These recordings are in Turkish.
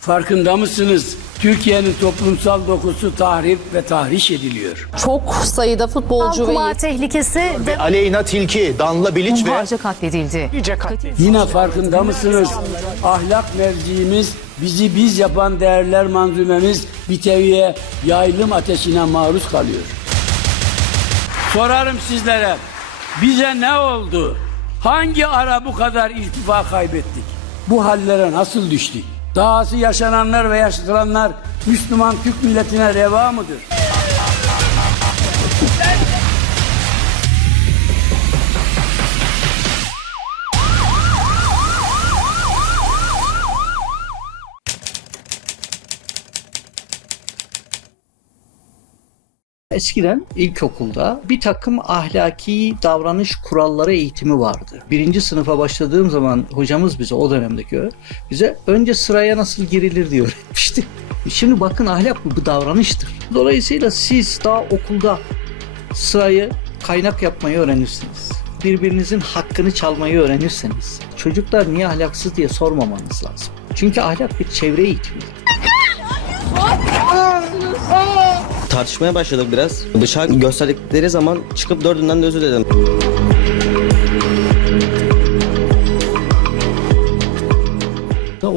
Farkında mısınız? Türkiye'nin toplumsal dokusu tahrip ve tahriş ediliyor. Çok sayıda futbolcu ve Kulağı tehlikesi de Aleyna Tilki, Danla Bilic ve hunharca katledildi. Yine farkında mısınız? Ahlak mevziimiz, bizi biz yapan değerler manzumemiz bir teviye yaylım ateşine maruz kalıyor. Sorarım sizlere, bize ne oldu? Hangi ara bu kadar irtifa kaybettik? Bu hallere nasıl düştük? Dahası yaşananlar ve yaşatılanlar Müslüman Türk milletine reva mıdır? Eskiden ilkokulda bir takım ahlaki davranış kuralları eğitimi vardı. Birinci sınıfa başladığım zaman hocamız bize o dönemdeki bize önce sıraya nasıl girilir diye öğretmişti. Şimdi bakın ahlak bu, bu davranıştır. Dolayısıyla siz daha okulda sırayı kaynak yapmayı öğrenirsiniz. Birbirinizin hakkını çalmayı öğrenirseniz çocuklar niye ahlaksız diye sormamanız lazım. Çünkü ahlak bir çevre eğitimi. Tartışmaya başladık biraz. Bıçak gösterdikleri zaman çıkıp dördünden de özür diledim.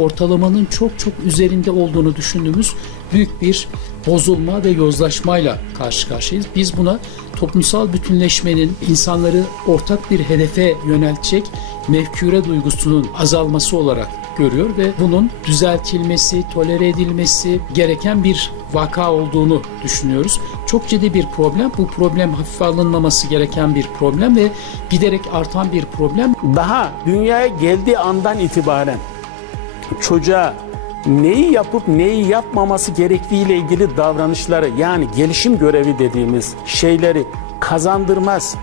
ortalamanın çok çok üzerinde olduğunu düşündüğümüz büyük bir bozulma ve yozlaşmayla karşı karşıyayız. Biz buna toplumsal bütünleşmenin insanları ortak bir hedefe yöneltecek mefkure duygusunun azalması olarak görüyor ve bunun düzeltilmesi, tolere edilmesi gereken bir vaka olduğunu düşünüyoruz. Çok ciddi bir problem. Bu problem hafife alınmaması gereken bir problem ve giderek artan bir problem. daha dünyaya geldiği andan itibaren çocuğa neyi yapıp neyi yapmaması gerektiğiyle ilgili davranışları yani gelişim görevi dediğimiz şeyleri kazandırmaz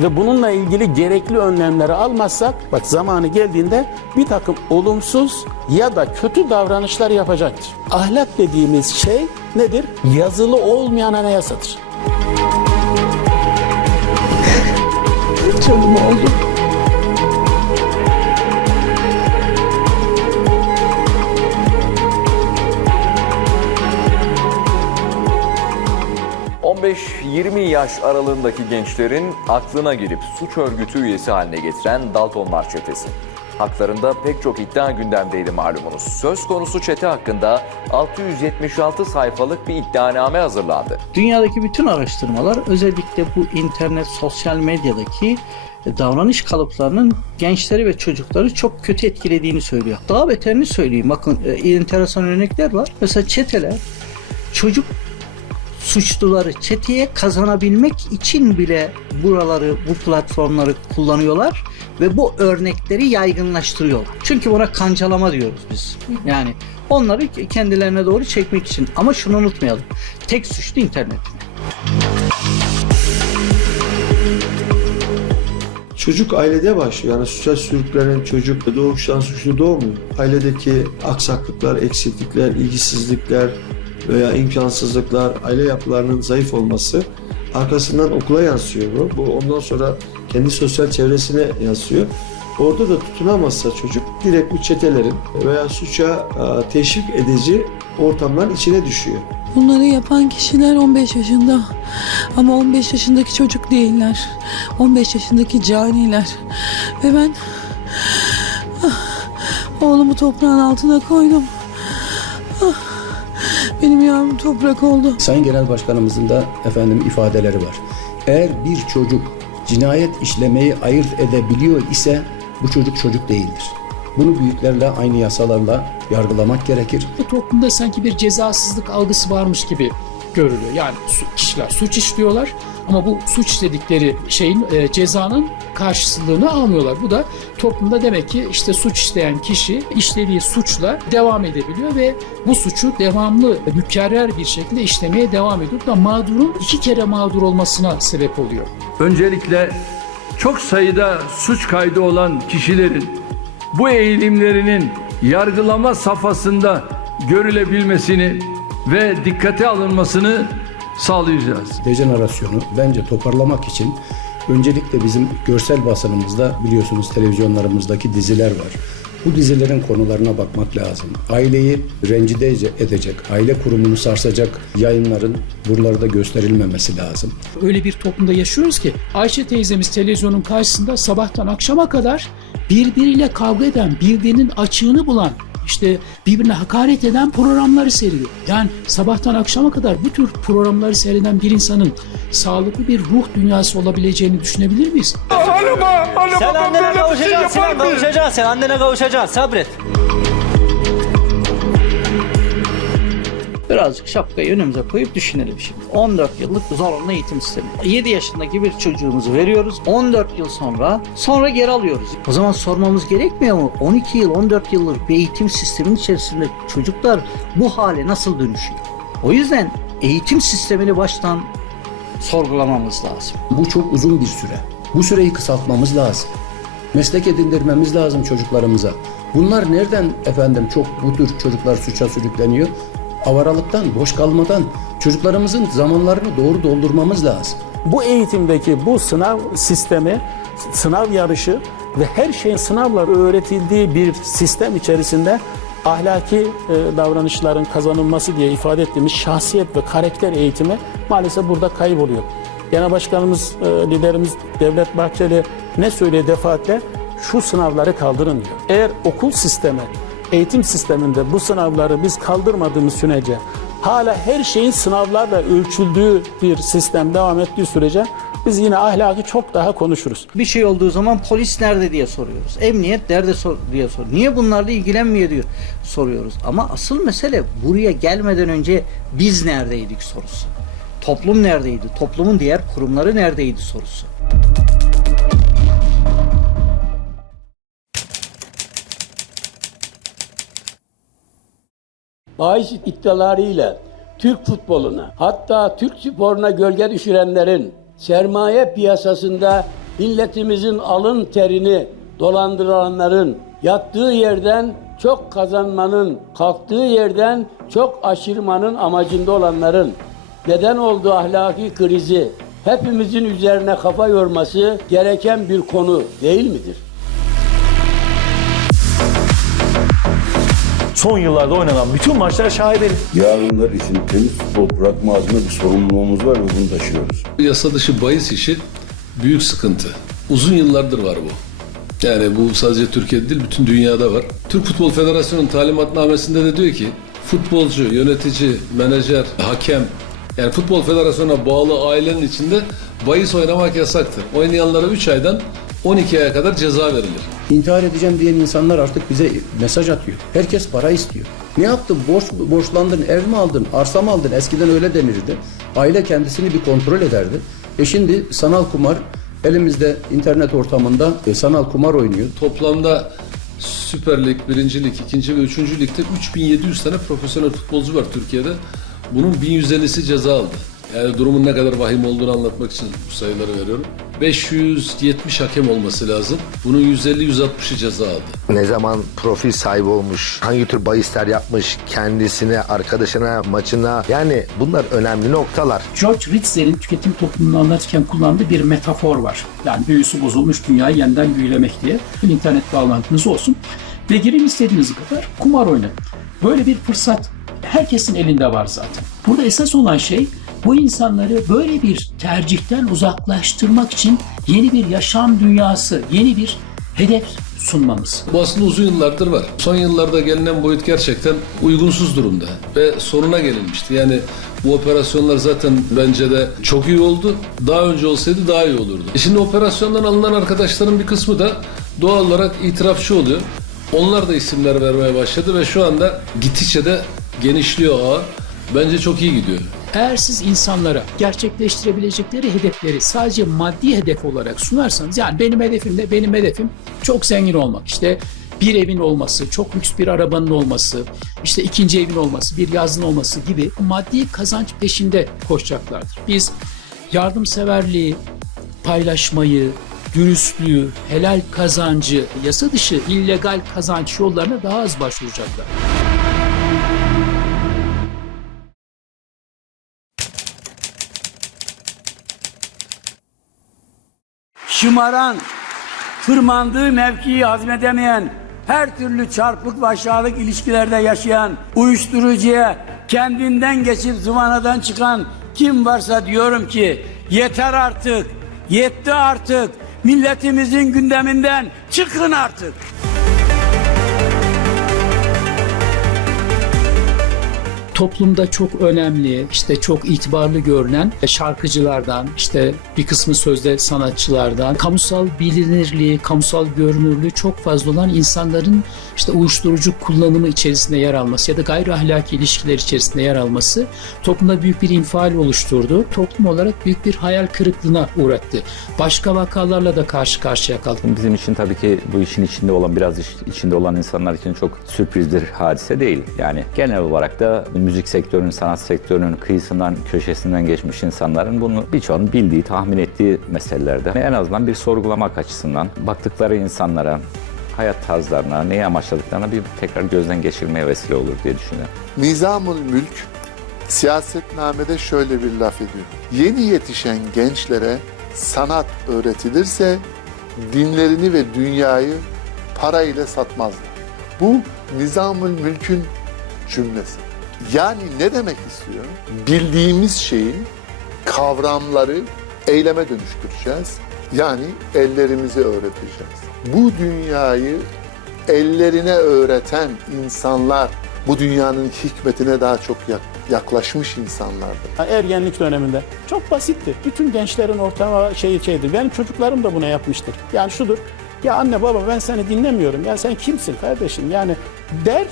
ve bununla ilgili gerekli önlemleri almazsak bak zamanı geldiğinde bir takım olumsuz ya da kötü davranışlar yapacaktır. Ahlak dediğimiz şey nedir? Yazılı olmayan anayasadır. Canım oldu. ...15-20 yaş aralığındaki gençlerin aklına girip suç örgütü üyesi haline getiren Daltonlar çetesi. Haklarında pek çok iddia gündemdeydi malumunuz. Söz konusu çete hakkında 676 sayfalık bir iddianame hazırlandı. Dünyadaki bütün araştırmalar özellikle bu internet, sosyal medyadaki e, davranış kalıplarının gençleri ve çocukları çok kötü etkilediğini söylüyor. Daha beterini söyleyeyim. Bakın e, enteresan örnekler var. Mesela çeteler çocuk suçluları çeteye kazanabilmek için bile buraları, bu platformları kullanıyorlar ve bu örnekleri yaygınlaştırıyorlar. Çünkü buna kancalama diyoruz biz. Yani onları kendilerine doğru çekmek için. Ama şunu unutmayalım. Tek suçlu internet. Çocuk ailede başlıyor. Yani sosyal sürüklenen çocuk doğuştan suçlu doğmuyor. Ailedeki aksaklıklar, eksiklikler, ilgisizlikler veya imkansızlıklar, aile yapılarının zayıf olması arkasından okula yansıyor bu. Bu ondan sonra kendi sosyal çevresine yansıyor. Orada da tutunamazsa çocuk direkt bu çetelerin veya suça e, teşvik edici ortamların içine düşüyor. Bunları yapan kişiler 15 yaşında ama 15 yaşındaki çocuk değiller. 15 yaşındaki caniler. Ve ben ah, oğlumu toprağın altına koydum. Ah, benim yavrum toprak oldu. Sayın Genel Başkanımızın da efendim ifadeleri var. Eğer bir çocuk cinayet işlemeyi ayırt edebiliyor ise bu çocuk çocuk değildir. Bunu büyüklerle aynı yasalarla yargılamak gerekir. bu toplumda sanki bir cezasızlık algısı varmış gibi görülüyor. Yani kişiler suç işliyorlar ama bu suç işledikleri şeyin e, cezanın karşılığını almıyorlar. Bu da toplumda demek ki işte suç işleyen kişi işlediği suçla devam edebiliyor ve bu suçu devamlı mükerrer bir şekilde işlemeye devam ediyor. Bu da mağdurun iki kere mağdur olmasına sebep oluyor. Öncelikle çok sayıda suç kaydı olan kişilerin bu eğilimlerinin yargılama safhasında görülebilmesini ve dikkate alınmasını sağlayacağız. Dejenerasyonu bence toparlamak için öncelikle bizim görsel basınımızda biliyorsunuz televizyonlarımızdaki diziler var. Bu dizilerin konularına bakmak lazım. Aileyi rencide edecek, aile kurumunu sarsacak yayınların buralarda gösterilmemesi lazım. Öyle bir toplumda yaşıyoruz ki Ayşe teyzemiz televizyonun karşısında sabahtan akşama kadar birbiriyle kavga eden, birbirinin açığını bulan, işte birbirine hakaret eden programları seyrediyor. Yani sabahtan akşama kadar bu tür programları seyreden bir insanın sağlıklı bir ruh dünyası olabileceğini düşünebilir miyiz? Sen annene kavuşacaksın Sinan kavuşacaksın sen annene kavuşacaksın sabret. Birazcık şapkayı önümüze koyup düşünelim şimdi. 14 yıllık zorunlu eğitim sistemi. 7 yaşındaki bir çocuğumuzu veriyoruz. 14 yıl sonra sonra geri alıyoruz. O zaman sormamız gerekmiyor mu? 12 yıl 14 yıllık bir eğitim sistemin içerisinde çocuklar bu hale nasıl dönüşüyor? O yüzden eğitim sistemini baştan sorgulamamız lazım. Bu çok uzun bir süre. Bu süreyi kısaltmamız lazım. Meslek edindirmemiz lazım çocuklarımıza. Bunlar nereden efendim çok bu tür çocuklar suça sürükleniyor? Avaralıktan, boş kalmadan çocuklarımızın zamanlarını doğru doldurmamız lazım. Bu eğitimdeki bu sınav sistemi, sınav yarışı ve her şeyin sınavla öğretildiği bir sistem içerisinde ahlaki e, davranışların kazanılması diye ifade ettiğimiz şahsiyet ve karakter eğitimi maalesef burada kayboluyor. Genel Başkanımız, e, liderimiz Devlet Bahçeli ne söylüyor defaatle? Şu sınavları kaldırın diyor. Eğer okul sistemi, eğitim sisteminde bu sınavları biz kaldırmadığımız sürece hala her şeyin sınavlarla ölçüldüğü bir sistem devam ettiği sürece biz yine ahlakı çok daha konuşuruz. Bir şey olduğu zaman polis nerede diye soruyoruz. Emniyet nerede sor- diye soruyoruz. Niye bunlarla ilgilenmiyor diyor soruyoruz. Ama asıl mesele buraya gelmeden önce biz neredeydik sorusu. Toplum neredeydi? Toplumun diğer kurumları neredeydi sorusu. Bahis iddialarıyla Türk futboluna hatta Türk sporuna gölge düşürenlerin sermaye piyasasında milletimizin alın terini dolandıranların yattığı yerden çok kazanmanın, kalktığı yerden çok aşırmanın amacında olanların neden olduğu ahlaki krizi hepimizin üzerine kafa yorması gereken bir konu değil midir? Son yıllarda oynanan bütün maçlara şahideniz. Yarınlar için temiz futbol bırakma adına bir sorumluluğumuz var ve bunu taşıyoruz. Yasa dışı bahis işi büyük sıkıntı. Uzun yıllardır var bu. Yani bu sadece Türkiye'de değil bütün dünyada var. Türk Futbol Federasyonu'nun talimatnamesinde de diyor ki futbolcu, yönetici, menajer, hakem yani Futbol Federasyonu'na bağlı ailenin içinde bahis oynamak yasaktır. Oynayanlara 3 aydan 12 aya kadar ceza verilir. İntihar edeceğim diyen insanlar artık bize mesaj atıyor. Herkes para istiyor. Ne yaptın? Borç, borçlandın, ev mi aldın, arsa mı aldın? Eskiden öyle denirdi. Aile kendisini bir kontrol ederdi. E şimdi sanal kumar elimizde internet ortamında e, sanal kumar oynuyor. Toplamda Süper Lig, 1. Lig, 2. ve 3. Lig'de 3700 tane profesyonel futbolcu var Türkiye'de. Bunun 1150'si ceza aldı. Yani durumun ne kadar vahim olduğunu anlatmak için bu sayıları veriyorum. 570 hakem olması lazım. Bunun 150-160'ı ceza aldı. Ne zaman profil sahibi olmuş, hangi tür bahisler yapmış, kendisine, arkadaşına, maçına. Yani bunlar önemli noktalar. George Ritzel'in tüketim toplumunu anlatırken kullandığı bir metafor var. Yani büyüsü bozulmuş dünyayı yeniden büyülemek diye. İnternet bağlantınız olsun. Ve girin istediğiniz kadar kumar oynayın. Böyle bir fırsat herkesin elinde var zaten. Burada esas olan şey bu insanları böyle bir tercihten uzaklaştırmak için yeni bir yaşam dünyası, yeni bir hedef sunmamız. Bu aslında uzun yıllardır var. Son yıllarda gelinen boyut gerçekten uygunsuz durumda ve sonuna gelinmişti. Yani bu operasyonlar zaten bence de çok iyi oldu. Daha önce olsaydı daha iyi olurdu. E şimdi operasyondan alınan arkadaşların bir kısmı da doğal olarak itirafçı oluyor. Onlar da isimler vermeye başladı ve şu anda gittikçe de genişliyor ağ. Bence çok iyi gidiyor. Eğer siz insanlara gerçekleştirebilecekleri hedefleri sadece maddi hedef olarak sunarsanız yani benim hedefim de benim hedefim çok zengin olmak. İşte bir evin olması, çok lüks bir arabanın olması, işte ikinci evin olması, bir yazın olması gibi maddi kazanç peşinde koşacaklardır. Biz yardımseverliği, paylaşmayı, dürüstlüğü, helal kazancı, yasa dışı illegal kazanç yollarına daha az başvuracaklar. Şımaran, tırmandığı mevkiyi hazmedemeyen her türlü çarpık ve aşağılık ilişkilerde yaşayan, uyuşturucuya kendinden geçip zıvanadan çıkan kim varsa diyorum ki yeter artık, yetti artık, milletimizin gündeminden çıkın artık. Toplumda çok önemli, işte çok itibarlı görünen şarkıcılardan, işte bir kısmı sözde sanatçılardan, kamusal bilinirliği, kamusal görünürlüğü çok fazla olan insanların işte uyuşturucu kullanımı içerisinde yer alması ya da gayri ahlaki ilişkiler içerisinde yer alması toplumda büyük bir infial oluşturdu. Toplum olarak büyük bir hayal kırıklığına uğrattı. Başka vakalarla da karşı karşıya kaldık. Bizim için tabii ki bu işin içinde olan biraz içinde olan insanlar için çok sürpriz bir hadise değil. Yani genel olarak da müzik sektörünün, sanat sektörünün kıyısından, köşesinden geçmiş insanların bunu birçoğunun bildiği, tahmin ettiği meselelerde en azından bir sorgulamak açısından baktıkları insanlara, hayat tarzlarına, neyi amaçladıklarına bir tekrar gözden geçirmeye vesile olur diye düşünüyorum. Nizamul Mülk siyasetnamede şöyle bir laf ediyor. Yeni yetişen gençlere sanat öğretilirse dinlerini ve dünyayı para ile satmazlar. Bu Nizamül Mülk'ün cümlesi. Yani ne demek istiyor? Bildiğimiz şeyi, kavramları eyleme dönüştüreceğiz. Yani ellerimizi öğreteceğiz. Bu dünyayı ellerine öğreten insanlar bu dünyanın hikmetine daha çok yak- yaklaşmış insanlardır. Ergenlik döneminde çok basitti. Bütün gençlerin ortama şeyi şeydir. Benim çocuklarım da buna yapmıştır. Yani şudur. Ya anne baba ben seni dinlemiyorum. Ya sen kimsin kardeşim? Yani der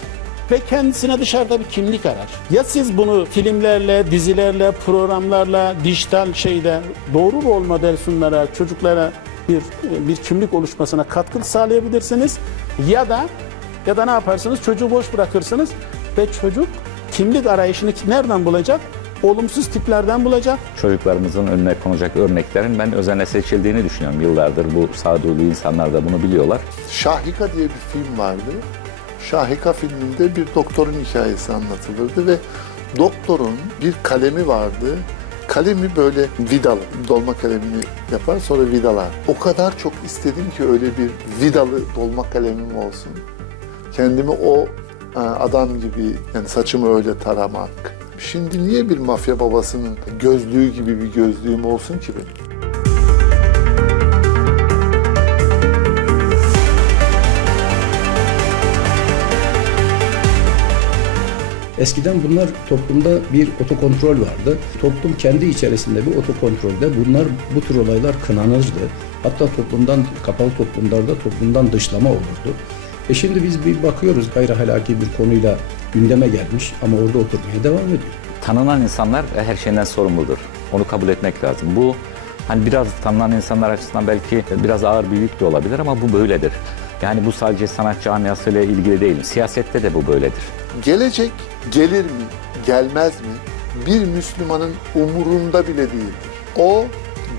ve kendisine dışarıda bir kimlik arar. Ya siz bunu filmlerle, dizilerle, programlarla, dijital şeyde doğru rol model sunlara, çocuklara bir bir kimlik oluşmasına katkı sağlayabilirsiniz. Ya da ya da ne yaparsınız? Çocuğu boş bırakırsınız ve çocuk kimlik arayışını nereden bulacak? Olumsuz tiplerden bulacak. Çocuklarımızın önüne konacak örneklerin ben özenle seçildiğini düşünüyorum. Yıllardır bu sağduyulu insanlar da bunu biliyorlar. Şahika diye bir film vardı. Şahika filminde bir doktorun hikayesi anlatılırdı ve doktorun bir kalemi vardı. Kalemi böyle vidalı, dolma kalemini yapar sonra vidalar. O kadar çok istedim ki öyle bir vidalı dolma kalemim olsun. Kendimi o e, adam gibi yani saçımı öyle taramak. Şimdi niye bir mafya babasının gözlüğü gibi bir gözlüğüm olsun ki benim? Eskiden bunlar toplumda bir otokontrol vardı. Toplum kendi içerisinde bir otokontrolde bunlar bu tür olaylar kınanırdı. Hatta toplumdan, kapalı toplumlarda toplumdan dışlama olurdu. E şimdi biz bir bakıyoruz gayri halaki bir konuyla gündeme gelmiş ama orada oturmaya devam ediyor. Tanınan insanlar her şeyden sorumludur. Onu kabul etmek lazım. Bu hani biraz tanınan insanlar açısından belki biraz ağır bir yük de olabilir ama bu böyledir. Yani bu sadece sanat camiasıyla ilgili değil. Siyasette de bu böyledir. Gelecek gelir mi, gelmez mi? Bir Müslümanın umurunda bile değildir. O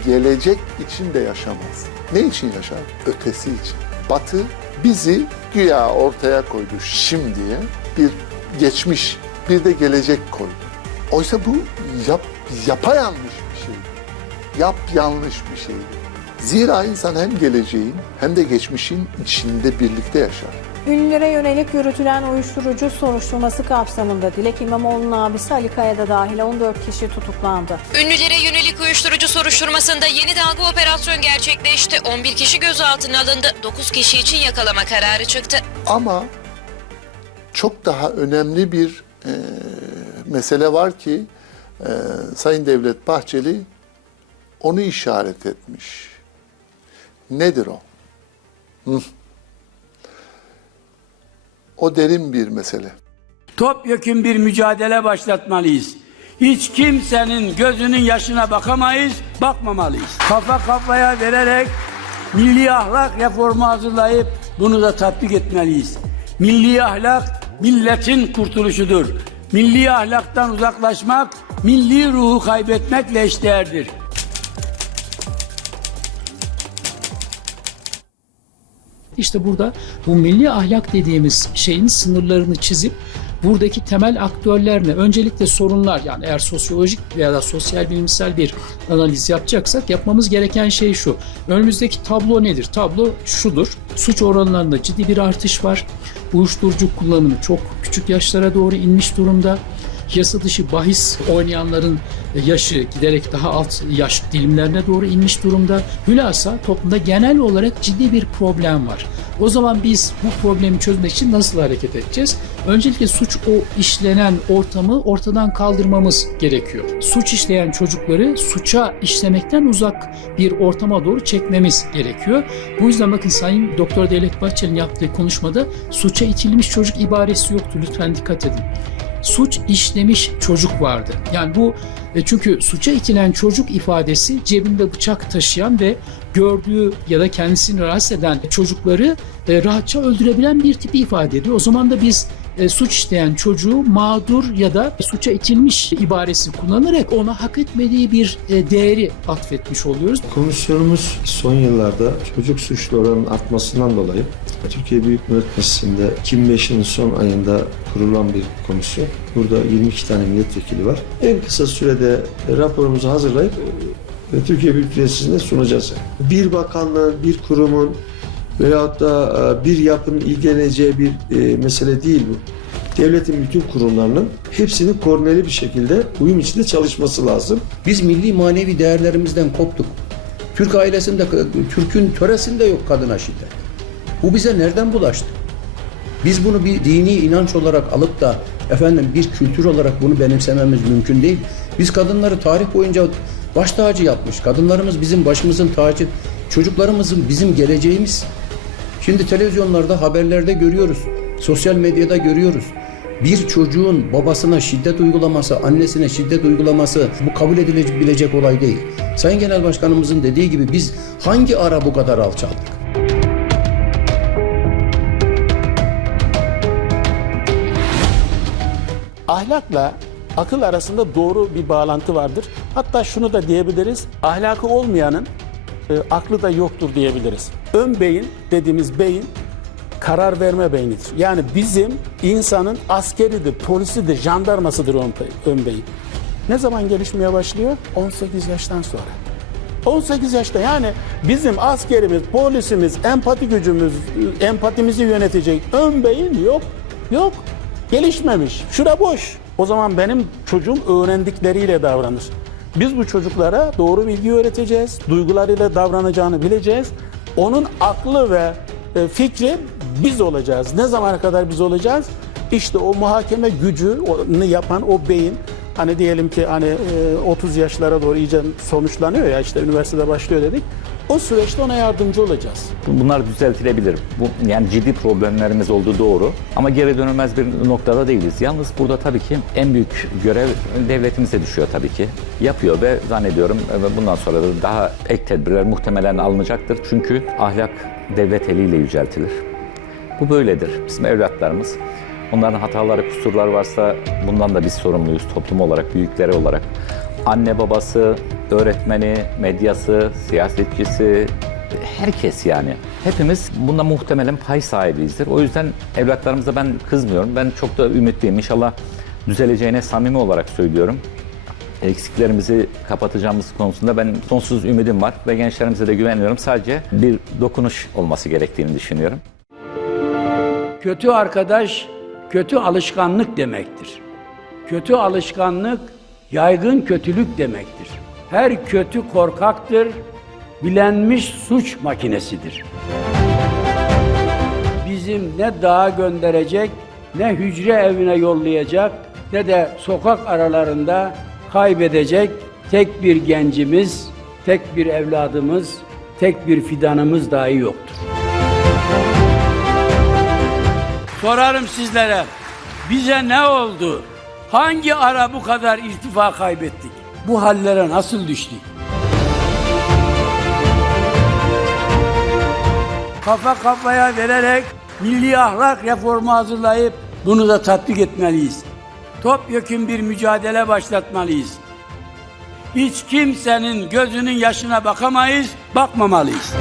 gelecek için de yaşamaz. Ne için yaşar? Ötesi için. Batı bizi güya ortaya koydu şimdiye bir geçmiş, bir de gelecek koydu. Oysa bu yap, yapayanlış bir şey. Yap yanlış bir şey. Zira insan hem geleceğin hem de geçmişin içinde birlikte yaşar. Ünlülere yönelik yürütülen uyuşturucu soruşturması kapsamında Dilek İmamoğlu'nun abisi Ali Kaya da dahil 14 kişi tutuklandı. Ünlülere yönelik uyuşturucu soruşturmasında yeni dalga operasyon gerçekleşti. 11 kişi gözaltına alındı. 9 kişi için yakalama kararı çıktı. Ama çok daha önemli bir e, mesele var ki e, Sayın Devlet Bahçeli onu işaret etmiş. Nedir o? Hı. O derin bir mesele. Topyekun bir mücadele başlatmalıyız. Hiç kimsenin gözünün yaşına bakamayız, bakmamalıyız. Kafa kafaya vererek milli ahlak reformu hazırlayıp bunu da tatbik etmeliyiz. Milli ahlak milletin kurtuluşudur. Milli ahlaktan uzaklaşmak, milli ruhu kaybetmekle eşdeğerdir. İşte burada bu milli ahlak dediğimiz şeyin sınırlarını çizip buradaki temel aktörler ne? Öncelikle sorunlar yani eğer sosyolojik veya da sosyal bilimsel bir analiz yapacaksak yapmamız gereken şey şu. Önümüzdeki tablo nedir? Tablo şudur. Suç oranlarında ciddi bir artış var. Uyuşturucu kullanımı çok küçük yaşlara doğru inmiş durumda. Yasa dışı bahis oynayanların yaşı giderek daha alt yaş dilimlerine doğru inmiş durumda. Hülasa toplumda genel olarak ciddi bir problem var. O zaman biz bu problemi çözmek için nasıl hareket edeceğiz? Öncelikle suç o işlenen ortamı ortadan kaldırmamız gerekiyor. Suç işleyen çocukları suça işlemekten uzak bir ortama doğru çekmemiz gerekiyor. Bu yüzden bakın Sayın Doktor Devlet Bahçeli'nin yaptığı konuşmada suça itilmiş çocuk ibaresi yoktu. Lütfen dikkat edin suç işlemiş çocuk vardı. Yani bu e, çünkü suça itilen çocuk ifadesi cebinde bıçak taşıyan ve gördüğü ya da kendisini rahatsız eden çocukları e, rahatça öldürebilen bir tipi ifade ediyor. O zaman da biz e, suç işleyen çocuğu mağdur ya da suça itilmiş ibaresi kullanarak ona hak etmediği bir e, değeri atfetmiş oluyoruz. Komisyonumuz son yıllarda çocuk suçlu oranının artmasından dolayı Türkiye Büyük Millet Meclisi'nde 2005'in son ayında kurulan bir komisyon. Burada 22 tane milletvekili var. En kısa sürede raporumuzu hazırlayıp e, Türkiye Büyük Millet Meclisi'ne sunacağız. Bir bakanlığın, bir kurumun veyahut da e, bir yapının ilgileneceği bir e, mesele değil bu. Devletin bütün kurumlarının hepsinin koordineli bir şekilde uyum içinde çalışması lazım. Biz milli manevi değerlerimizden koptuk. Türk ailesinde, Türk'ün töresinde yok kadına şiddet. Bu bize nereden bulaştı? Biz bunu bir dini inanç olarak alıp da efendim bir kültür olarak bunu benimsememiz mümkün değil. Biz kadınları tarih boyunca baş tacı yapmış. Kadınlarımız bizim başımızın tacı. Çocuklarımızın bizim geleceğimiz. Şimdi televizyonlarda, haberlerde görüyoruz. Sosyal medyada görüyoruz. Bir çocuğun babasına şiddet uygulaması, annesine şiddet uygulaması bu kabul edilebilecek olay değil. Sayın Genel Başkanımızın dediği gibi biz hangi ara bu kadar alçaldık? ahlakla akıl arasında doğru bir bağlantı vardır. Hatta şunu da diyebiliriz. Ahlakı olmayanın e, aklı da yoktur diyebiliriz. Ön beyin dediğimiz beyin karar verme beynidir. Yani bizim insanın askeridir, polisidir, jandarmasıdır ön, ön beyin. Ne zaman gelişmeye başlıyor? 18 yaştan sonra. 18 yaşta yani bizim askerimiz, polisimiz, empati gücümüz, empatimizi yönetecek ön beyin yok. Yok. Gelişmemiş. Şura boş. O zaman benim çocuğum öğrendikleriyle davranır. Biz bu çocuklara doğru bilgi öğreteceğiz. Duygularıyla davranacağını bileceğiz. Onun aklı ve e, fikri biz olacağız. Ne zamana kadar biz olacağız? İşte o muhakeme gücünü yapan o beyin hani diyelim ki hani e, 30 yaşlara doğru iyice sonuçlanıyor ya işte üniversitede başlıyor dedik. O süreçte ona yardımcı olacağız. Bunlar düzeltilebilir. Bu yani ciddi problemlerimiz olduğu doğru ama geri dönülmez bir noktada değiliz. Yalnız burada tabii ki en büyük görev devletimize düşüyor tabii ki. Yapıyor ve zannediyorum ve bundan sonra da daha ek tedbirler muhtemelen alınacaktır. Çünkü ahlak devlet eliyle yüceltilir. Bu böyledir. Bizim evlatlarımız Onların hataları, kusurlar varsa bundan da biz sorumluyuz toplum olarak, büyükleri olarak. Anne babası, öğretmeni, medyası, siyasetçisi, herkes yani. Hepimiz bunda muhtemelen pay sahibiyizdir. O yüzden evlatlarımıza ben kızmıyorum. Ben çok da ümitliyim. İnşallah düzeleceğine samimi olarak söylüyorum. Eksiklerimizi kapatacağımız konusunda ben sonsuz ümidim var ve gençlerimize de güveniyorum. Sadece bir dokunuş olması gerektiğini düşünüyorum. Kötü arkadaş kötü alışkanlık demektir. Kötü alışkanlık yaygın kötülük demektir. Her kötü korkaktır, bilenmiş suç makinesidir. Bizim ne dağa gönderecek, ne hücre evine yollayacak, ne de sokak aralarında kaybedecek tek bir gencimiz, tek bir evladımız, tek bir fidanımız dahi yoktur. Sorarım sizlere, bize ne oldu? Hangi ara bu kadar irtifa kaybettik? Bu hallere nasıl düştük? Kafa kafaya vererek milli ahlak reformu hazırlayıp bunu da tatbik etmeliyiz. Topyekun bir mücadele başlatmalıyız. Hiç kimsenin gözünün yaşına bakamayız, bakmamalıyız.